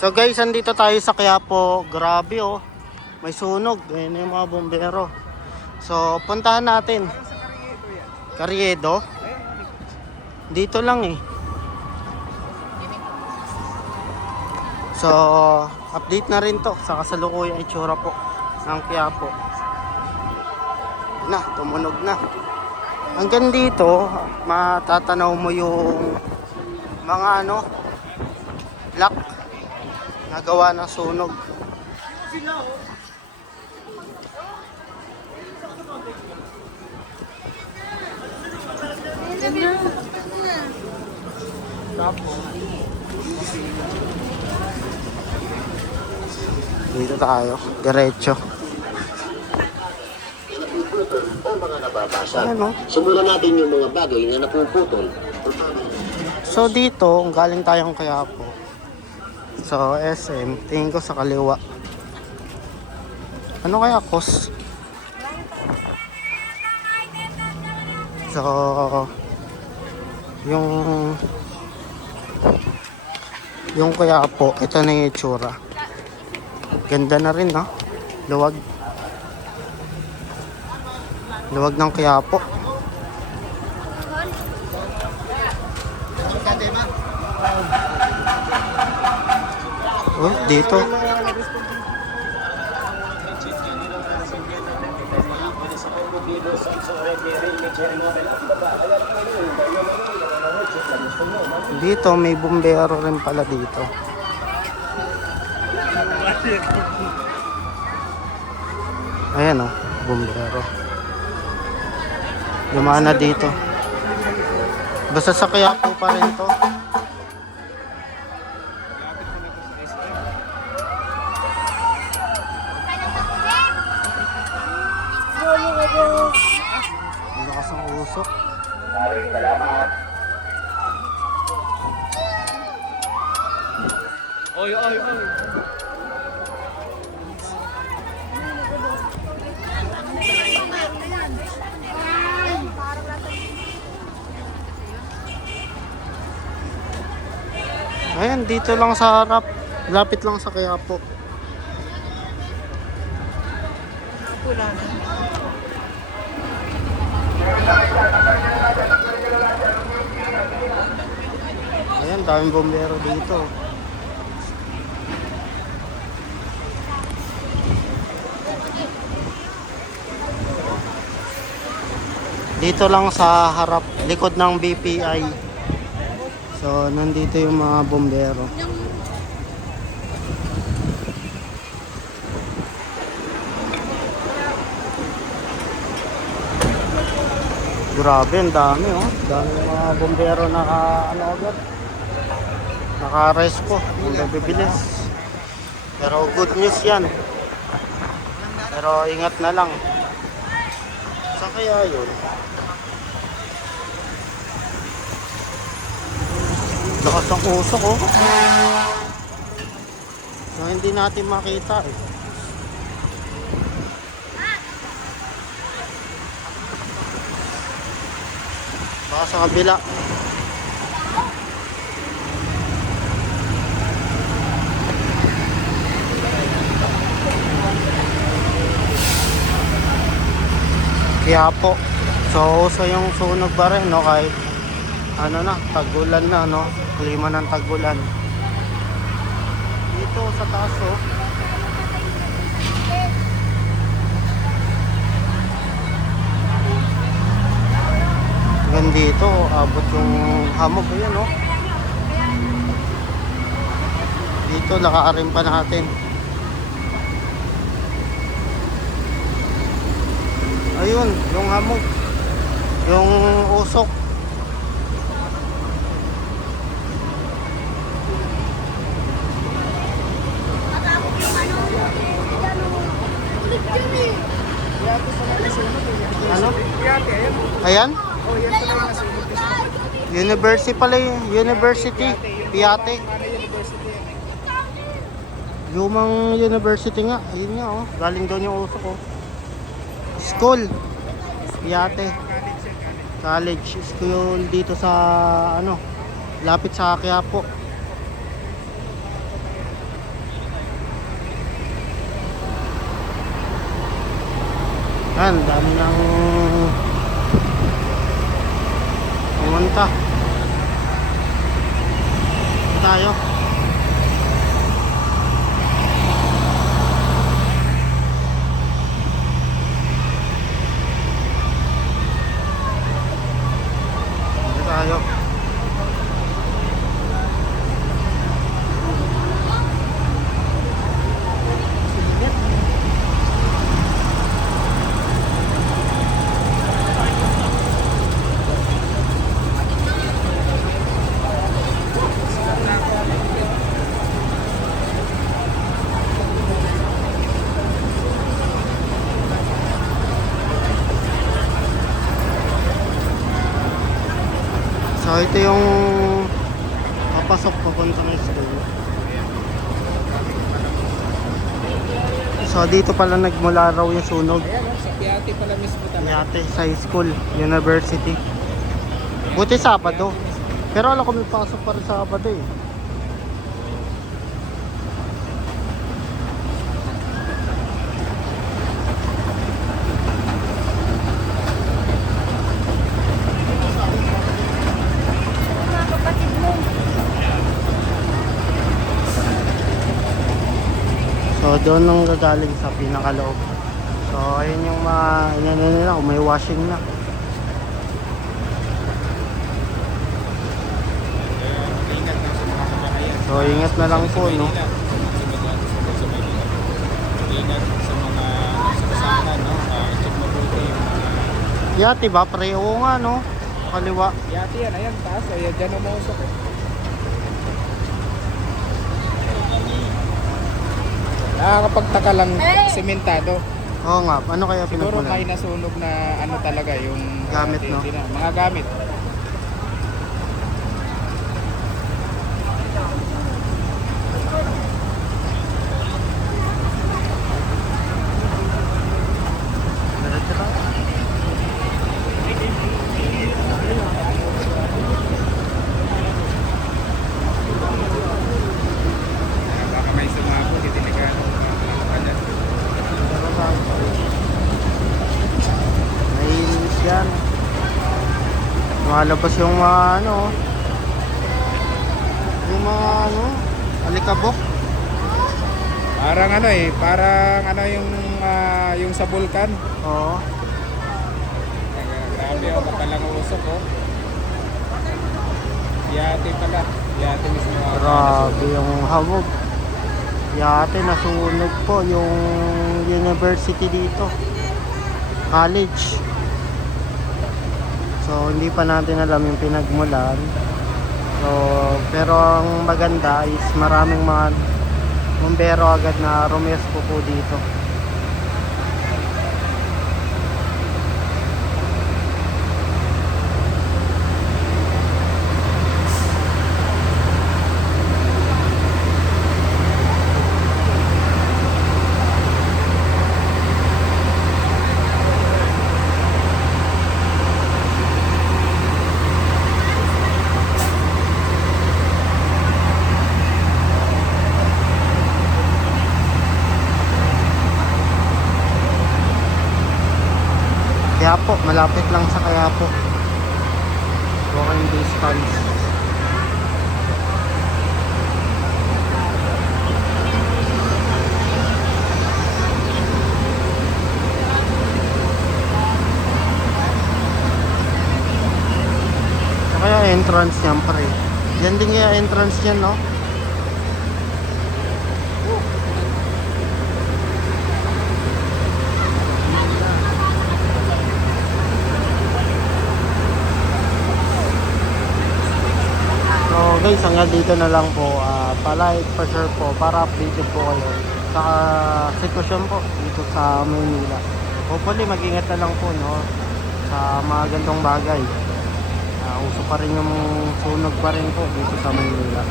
So guys, andito tayo sa Quiapo. Grabe oh. May sunog. Ayan yung mga bombero. So, puntahan natin. Carriedo? Dito lang eh. So, update na rin to sa kasalukuyang itsura po ng Quiapo. Na, tumunog na. Hanggang dito, matatanaw mo yung mga block na gawa ng sunog. Dito tayo, diretso. O mga nababasa. Ayan, oh. Simulan natin yung mga bagay na napuputol. So dito, galing tayong Quiapo. So SM, tingin ko sa kaliwa. Ano kaya cost? So yung Quiapo, ito na yung itsura. Ganda na rin, no? Luwag. Luwag ng Quiapo. Oh, dito. Dito may bumbero rin pala dito. Ayan oh, bumbero. Dumaan na dito. Basta sa Quiapo pa rin to. Lakas ang usok. Oy, oy, oy. Ayan, dito lang sa harap. Lapit lang sa Quiapo. Ayan, daming bombero dito. Dito lang sa harap, likod ng BPI. So, nandito yung mga bombero. Grabe, ang dami oh. Dami ng mga bombero na agad. Naka-rest po, hindi bibilis. Pero good news yan. Pero ingat na lang. Saan kaya yun? Lakas ng usok oh. So hindi natin makita eh. Baka sa kabila. Quiapo. So uso yung sunog pa rin no, kahit tag-ulan na no, klima ng tag-ulan. Dito sa taas oh. Hanggang dito, abot yung hamog. Ayan oh. Dito lakaarin pa natin. Ayun, yung hamog. Yung usok. Ano? Ayan? University pala yun. University. Piate. Lumang university nga. Ayun nga oh. Galing doon yung usok oh. School. Piate. College. School dito sa lapit sa Quiapo. Yan, dami ng pumunta. Tayo. Dito tayo. So ito yung papasok papunta ng school. So dito pala nagmula raw yung sunog. Ayan, sa Piati pala mismo talaga. Yate sa high school, university. Buti Sabado. Pero alam ko may pasok pa rin Sabado eh. So doon nang gagaling sa pinakaloob. So ayun yung mga inano nila, may washing na. Ingat lang sa mga kabahayan. So ingat na lang po, no. Ingat sa mga saksakan, no? Check mabuti yung mga... Yate ba? Pareho nga, no? Kaliwa. Piati yan, ayan, taas. Ayan, dyan umusok eh. Nakakapagtaka lang sementado. Oo nga, ano kaya Siguro pinagmulan? may nasunog na ano talaga yung Gamit, no? mga gamit. Baka may sumabog, delikado. Naiinis yan. Lumalabas yung mga ano, yung mga ano, alikabok. Parang ano eh, parang ano yung sa bulkan. Oo. Grabe oh, kapalang usok oh. Yate pala. Yate mismo. Grabe yung hamog. Yate nasunog po yung university dito. College. So hindi pa natin alam yung pinagmulan. So pero ang maganda is maraming mga bumbero agad na rumespo po dito. Quiapo, malapit lang sa Quiapo. Walking distance. Kaya entrance niyan pre. Yan din kaya entrance niyan, no? So guys, hanggang dito na lang po. Pa-like, pa-share po para updated po kayo sa sitwasyon po dito sa Maynila. Hopefully mag-ingat na lang po, no, sa mga gantong bagay. Uso pa rin yung sunog pa rin po dito sa Maynila.